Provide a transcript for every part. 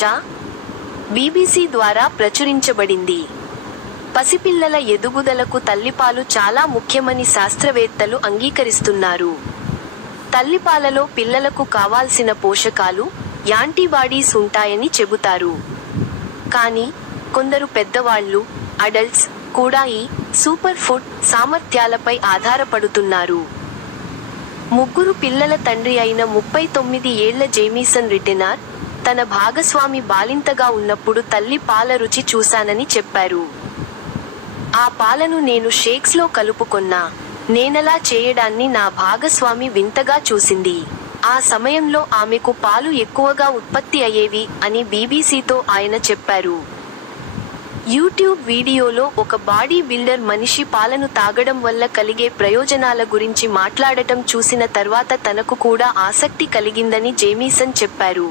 నమ్మవచ్చా? BBC ద్వారా ప్రచురించబడింది. పసిపిల్లల ఎదుగుదలకు తల్లిపాలు చాలా ముఖ్యమని శాస్త్రవేత్తలు అంగీకరిస్తున్నారు. తల్లిపాలలో పిల్లలకు కావాల్సిన పోషకాలు, యాంటీబాడీస్ ఉంటాయని చెబుతారు. కానీ కొందరు పెద్దవాళ్ళు, అడల్ట్స్ కూడా ఈ సూపర్ ఫుడ్ సామర్థ్యాలపై ఆధారపడుతున్నారు. 3 పిల్లల తండ్రి అయిన 39 ఏళ్ల జేమీసన్ రిటెనార్ తన భాగస్వామి బాలింతగా ఉన్నప్పుడు తల్లి పాల రుచి చూశానని చెప్పారు. ఆ పాలను నేను షేక్స్లో కలుపుకొన్నా. నేనలా చేయడాన్ని నా భాగస్వామి వింతగా చూసింది. ఆ సమయంలో ఆమెకు పాలు ఎక్కువగా ఉత్పత్తి అయ్యేవి అని బీబీసీతో ఆయన చెప్పారు. యూట్యూబ్ వీడియోలో ఒక బాడీ బిల్డర్ మనిషి పాలను తాగడం వల్ల కలిగే ప్రయోజనాల గురించి మాట్లాడటం చూసిన తర్వాత తనకు కూడా ఆసక్తి కలిగిందని జేమీసన్ చెప్పారు.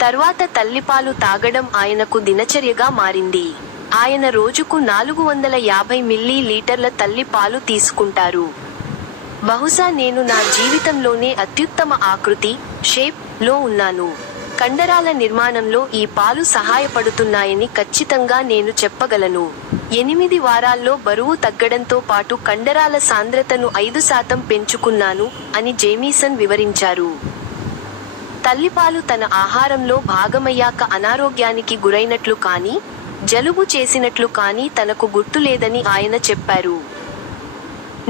తర్వాత తల్లిపాలు తాగడం ఆయనకు దినచర్యగా మారింది. ఆయన రోజుకు 450 మిల్లీలీటర్ల తల్లి పాలు తీసుకుంటారు. బహుశా నేను నా జీవితంలోనే అత్యుత్తమ ఆకృతి, షేప్ లో ఉన్నాను. కండరాల నిర్మాణంలో ఈ పాలు సహాయపడుతున్నాయని ఖచ్చితంగా నేను చెప్పగలను. 8 వారాల్లో బరువు తగ్గడంతో పాటు కండరాల సాంద్రతను 5% పెంచుకున్నాను అని జేమీసన్ వివరించారు. తల్లిపాలు తన ఆహారంలో భాగమయ్యాక అనారోగ్యానికి గురైనట్లు కానీ, జలుబు చేసినట్లు కానీ తనకు గుర్తులేదని ఆయన చెప్పారు.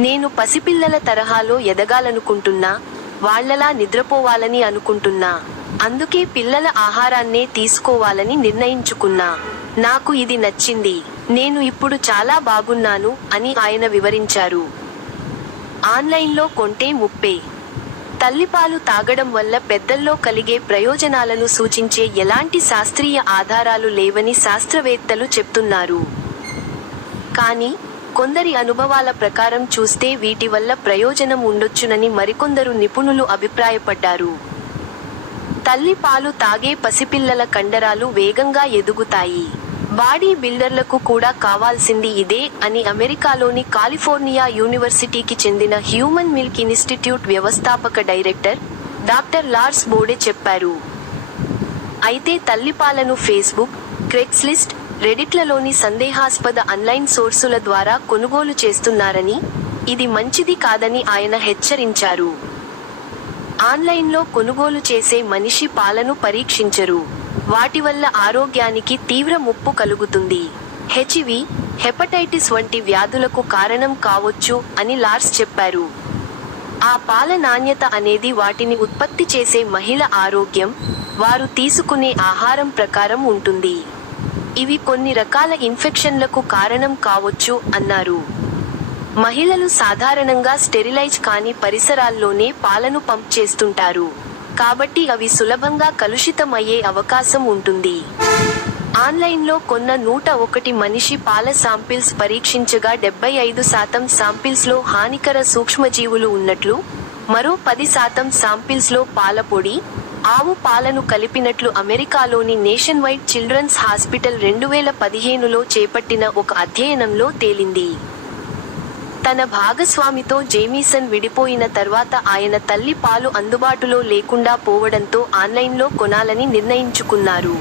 నేను పసిపిల్లల తరహాలో ఎదగాలనుకుంటున్నా, వాళ్లలా నిద్రపోవాలని అనుకుంటున్నా. అందుకే పిల్లల ఆహారాన్నే తీసుకోవాలని నిర్ణయించుకున్నా. నాకు ఇది నచ్చింది. నేను ఇప్పుడు చాలా బాగున్నాను అని ఆయన వివరించారు. ఆన్లైన్లో కొంటే ముప్పే. తల్లిపాలు తాగడం వల్ల పెద్దల్లో కలిగే ప్రయోజనాలను సూచించే ఎలాంటి శాస్త్రీయ ఆధారాలు లేవని శాస్త్రవేత్తలు చెప్తున్నారు. కానీ కొందరి అనుభవాల ప్రకారం చూస్తే వీటి వల్ల ప్రయోజనం ఉండొచ్చునని మరికొందరు నిపుణులు అభిప్రాయపడ్డారు. తల్లి పాలు తాగే పసిపిల్లల కండరాలు వేగంగా ఎదుగుతాయి. బాడీ బిల్డర్లకు కూడా కావాల్సింది ఇదే అని అమెరికాలోని కాలిఫోర్నియా యూనివర్సిటీకి చెందిన హ్యూమన్ మిల్క్ ఇన్స్టిట్యూట్ వ్యవస్థాపక డైరెక్టర్ డాక్టర్ లార్స్ బోడే చెప్పారు. అయితే తల్లిపాలను ఫేస్బుక్, క్రెగ్స్లిస్ట్, రెడిట్లలోని సందేహాస్పద ఆన్లైన్ సోర్సుల ద్వారా కొనుగోలు చేస్తున్నారని, ఇది మంచిది కాదని ఆయన హెచ్చరించారు. ఆన్లైన్లో కొనుగోలు చేసే మనిషి పాలను పరీక్షించరు. వాటి వల్ల ఆరోగ్యానికి తీవ్ర ముప్పు కలుగుతుంది. హెచ్ఐవి, హెపటైటిస్ వంటి వ్యాధులకు కారణం కావొచ్చు అని లార్స్ చెప్పారు. ఆ పాల నాణ్యత అనేది వాటిని ఉత్పత్తి చేసే మహిళ ఆరోగ్యం, వారు తీసుకునే ఆహారం ప్రకారం ఉంటుంది. ఇవి కొన్ని రకాల ఇన్ఫెక్షన్లకు కారణం కావొచ్చు అన్నారు. మహిళలు సాధారణంగా స్టెరిలైజ్ కాని పరిసరాల్లోనే పాలను పంప్ చేస్తుంటారు. కాబట్టి అవి సులభంగా కలుషితం అయ్యే అవకాశం ఉంటుంది. ఆన్లైన్లో కొన్న 101 మనిషి పాల శాంపిల్స్ పరీక్షించగా 75% శాంపిల్స్లో హానికర సూక్ష్మజీవులు ఉన్నట్లు, మరో 10% శాంపిల్స్లో పాల పొడి, ఆవు పాలను కలిపినట్లు అమెరికాలోని నేషన్ వైడ్ చిల్డ్రన్స్ హాస్పిటల్ 2015లో చేపట్టిన ఒక అధ్యయనంలో తేలింది. తన భాగస్వామితో జేమీసన్ విడిపోయిన తర్వాత ఆయన తల్లి పాలు అందుబాటులో లేకుండా పోవడంతో ఆన్లైన్లో కొనాలని నిర్ణయించుకున్నారు.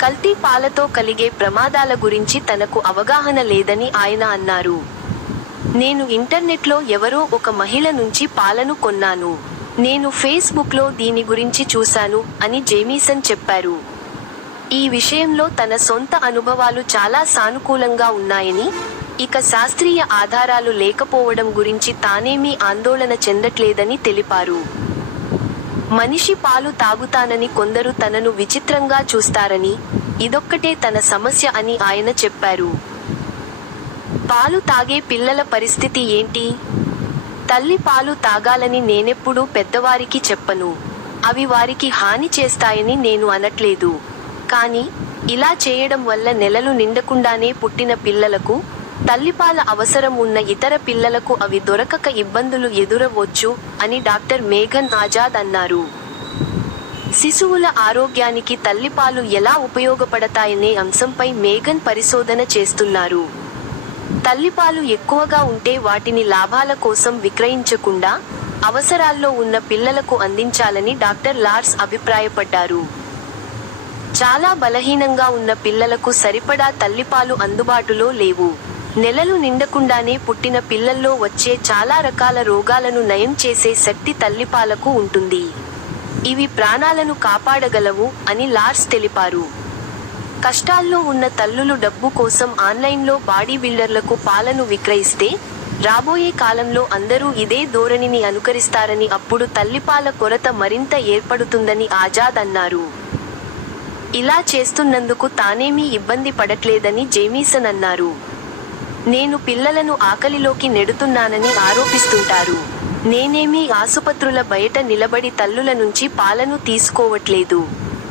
కల్తీ పాలతో కలిగే ప్రమాదాల గురించి తనకు అవగాహన లేదని ఆయన అన్నారు. నేను ఇంటర్నెట్లో ఎవరో ఒక మహిళ నుంచి పాలను కొన్నాను. నేను ఫేస్బుక్లో దీని గురించి చూశాను అని జేమీసన్ చెప్పారు. ఈ విషయంలో తన సొంత అనుభవాలు చాలా సానుకూలంగా ఉన్నాయని, ఇక శాస్త్రీయ ఆధారాలు లేకపోవడం గురించి తానేమీ ఆందోళన చెందట్లేదని తెలిపారు. మనిషి పాలు తాగుతానని కొందరు తనను విచిత్రంగా చూస్తారని, ఇదొక్కటే తన సమస్య అని ఆయన చెప్పారు. పాలు తాగే పిల్లల పరిస్థితి ఏంటి? తల్లి పాలు తాగాలని నేనెప్పుడూ పెద్దవారికి చెప్పను. అవి వారికి హాని చేస్తాయని నేను అనట్లేదు. కానీ ఇలా చేయడం వల్ల నెలలు నిండకుండానే పుట్టిన పిల్లలకు, తల్లిపాల అవసరం ఉన్న ఇతర పిల్లలకు అవి దొరకక ఇబ్బందులు ఎదురవచ్చు అని డాక్టర్ మేఘన్ ఆజాద్ అన్నారు. శిశువుల ఆరోగ్యానికి తల్లిపాలు ఎలా ఉపయోగపడతాయనే అంశంపై మేఘన్ పరిశోధన చేస్తున్నారు. తల్లిపాలు ఎక్కువగా ఉంటే వాటిని లాభాల కోసం విక్రయించకుండా, అవసరాల్లో ఉన్న పిల్లలకు అందించాలని డాక్టర్ లార్స్ అభిప్రాయపడ్డారు. చాలా బలహీనంగా ఉన్న పిల్లలకు సరిపడా తల్లిపాలు అందుబాటులో లేవు. నెలలు నిండకుండానే పుట్టిన పిల్లల్లో వచ్చే చాలా రకాల రోగాలను నయం చేసే శక్తి తల్లిపాలకు ఉంటుంది. ఇవి ప్రాణాలను కాపాడగలవు అని లార్స్ తెలిపారు. కష్టాల్లో ఉన్న తల్లులు డబ్బు కోసం ఆన్లైన్లో బాడీ బిల్డర్లకు పాలను విక్రయిస్తే, రాబోయే కాలంలో అందరూ ఇదే ధోరణిని అనుకరిస్తారని, అప్పుడు తల్లిపాల కొరత మరింత ఏర్పడుతుందని ఆజాద్ అన్నారు. ఇలా చేస్తున్నందుకు తానేమీ ఇబ్బంది పడట్లేదని జేమీసన్ అన్నారు. నేను పిల్లలను ఆకలిలోకి నెడుతున్నానని ఆరోపిస్తుంటారు. నేనేమీ ఆసుపత్రుల బయట నిలబడి తల్లుల నుంచి పాలను తీసుకోవట్లేదు.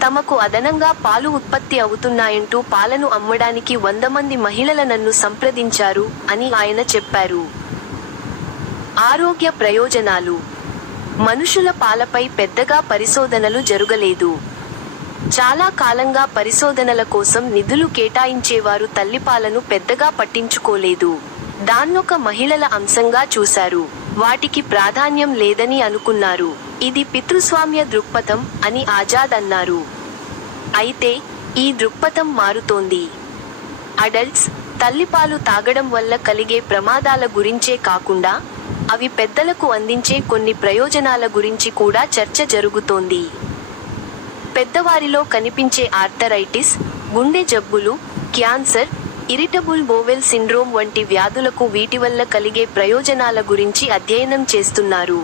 తమకు అదనంగా పాలు ఉత్పత్తి అవుతున్నాయంటూ పాలను అమ్మడానికి 100 మంది మహిళల నన్ను సంప్రదించారు అని ఆయన చెప్పారు. ఆరోగ్య ప్రయోజనాలు. మనుషుల పాలపై పెద్దగా పరిశోధనలు జరుగలేదు. చాలా కాలంగా పరిశోధనల కోసం నిధులు కేటాయించేవారు తల్లిపాలను పెద్దగా పట్టించుకోలేదు. దాన్నొక మహిళల అంశంగా చూశారు. వాటికి ప్రాధాన్యం లేదని అనుకున్నారు. ఇది పితృస్వామ్య దృక్పథం అని ఆజాద్ అన్నారు. అయితే ఈ దృక్పథం మారుతోంది. అడల్ట్స్ తల్లిపాలు తాగడం వల్ల కలిగే ప్రమాదాల గురించే కాకుండా, అవి పెద్దలకు అందించే కొన్ని ప్రయోజనాల గురించి కూడా చర్చ జరుగుతోంది. పెద్దవారిలో కనిపించే ఆర్థరైటిస్, గుండె జబ్బులు, క్యాన్సర్, ఇరిటబుల్ బోవెల్ సిండ్రోమ్ వంటి వ్యాధులకు వీటి వల్ల కలిగే ప్రయోజనాల గురించి అధ్యయనం చేస్తున్నారు.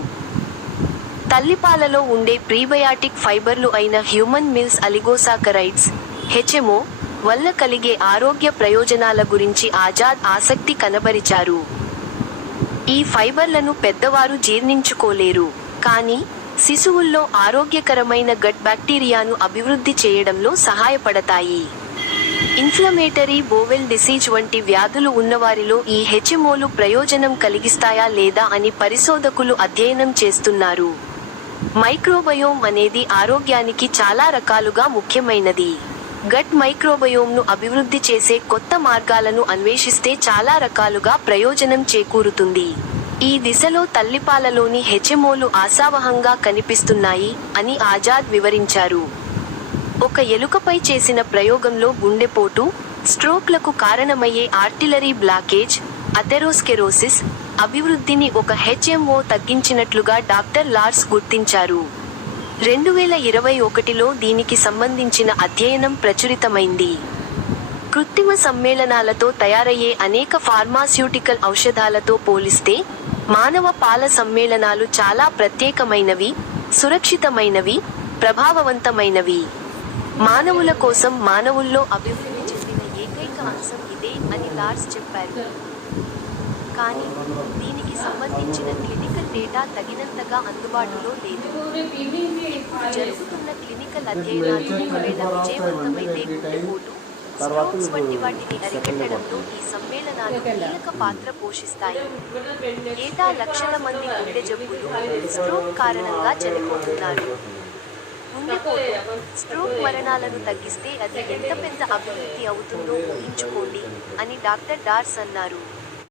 తల్లిపాలలో ఉండే ప్రీబయాటిక్ ఫైబర్లు అయిన హ్యూమన్ మిల్స్ అలిగోసాకరైడ్స్ (HMO) వల్ల కలిగే ఆరోగ్య ప్రయోజనాల గురించి ఆజాద్ ఆసక్తి కనబరిచారు. ఈ ఫైబర్లను పెద్దవారు జీర్ణించుకోలేరు, కానీ శిశువుల్లో ఆరోగ్యకరమైన గట్ బ్యాక్టీరియాను అభివృద్ధి చేయడంలో సహాయపడతాయి. ఇన్ఫ్లమేటరీ బోవెల్ డిసీజ్ వంటి వ్యాధులు ఉన్నవారిలో ఈ హెచ్ఎంఓలు ప్రయోజనం కలిగిస్తాయా లేదా అని పరిశోధకులు అధ్యయనం చేస్తున్నారు. మైక్రోబయోమ్ అనేది ఆరోగ్యానికి చాలా రకాలుగా ముఖ్యమైనది. గట్ మైక్రోబయోమ్ను అభివృద్ధి చేసే కొత్త మార్గాలను అన్వేషిస్తే చాలా రకాలుగా ప్రయోజనం చేకూరుతుంది. ఈ దిశలో తల్లిపాలలోని హెచ్ఎంఓలు ఆశావహంగా కనిపిస్తున్నాయి అని ఆజాద్ వివరించారు. ఒక ఎలుకపై చేసిన ప్రయోగంలో గుండెపోటు, స్ట్రోక్లకు కారణమయ్యే ఆర్టిలరీ బ్లాకేజ్, అథెరోస్కెరోసిస్ అభివృద్ధిని ఒక హెచ్ఎంఓ తగ్గించినట్లుగా డాక్టర్ లార్స్ గుర్తించారు. 2021లో దీనికి సంబంధించిన అధ్యయనం ప్రచురితమైంది. కృత్రిమ సమ్మేళనాలతో తయారయ్యే అనేక ఫార్మాస్యూటికల్ ఔషధాలతో పోలిస్తే, మానవ పాల సమ్మేళనాలు చాలా ప్రత్యేకమైనవి, సురక్షితమైనవి, ప్రభావవంతమైనవి. మానవుల కోసం మానవుల్లో అభివృద్ధి చెందిన ఏకైక అంశం ఇదే అని లార్స్ చెప్పారు. కానీ దీనికి సంబంధించిన క్లినికల్ డేటా తగినంతగా అందుబాటులో లేదు. ఇప్పుడు జరుగుతున్న క్లినికల్ అధ్యయనాలు ఒకవేళ విజయవంతమైతే గుండెపోటు, స్ట్రోక్స్ వంటి వాటిని అరికట్టడంలో ఈ సమ్మేళనాలు కీలక పాత్ర పోషిస్తాయి. ఏటా లక్షల మంది గుండె జబ్బులు, స్ట్రోక్ కారణంగా చనిపోతున్నారు. గుండెపోటు, స్ట్రోక్ మరణాలను తగ్గిస్తే అది ఎంత పెద్ద అభివృద్ధి అవుతుందో ఊహించుకోండి అని డాక్టర్ డార్స్ అన్నారు.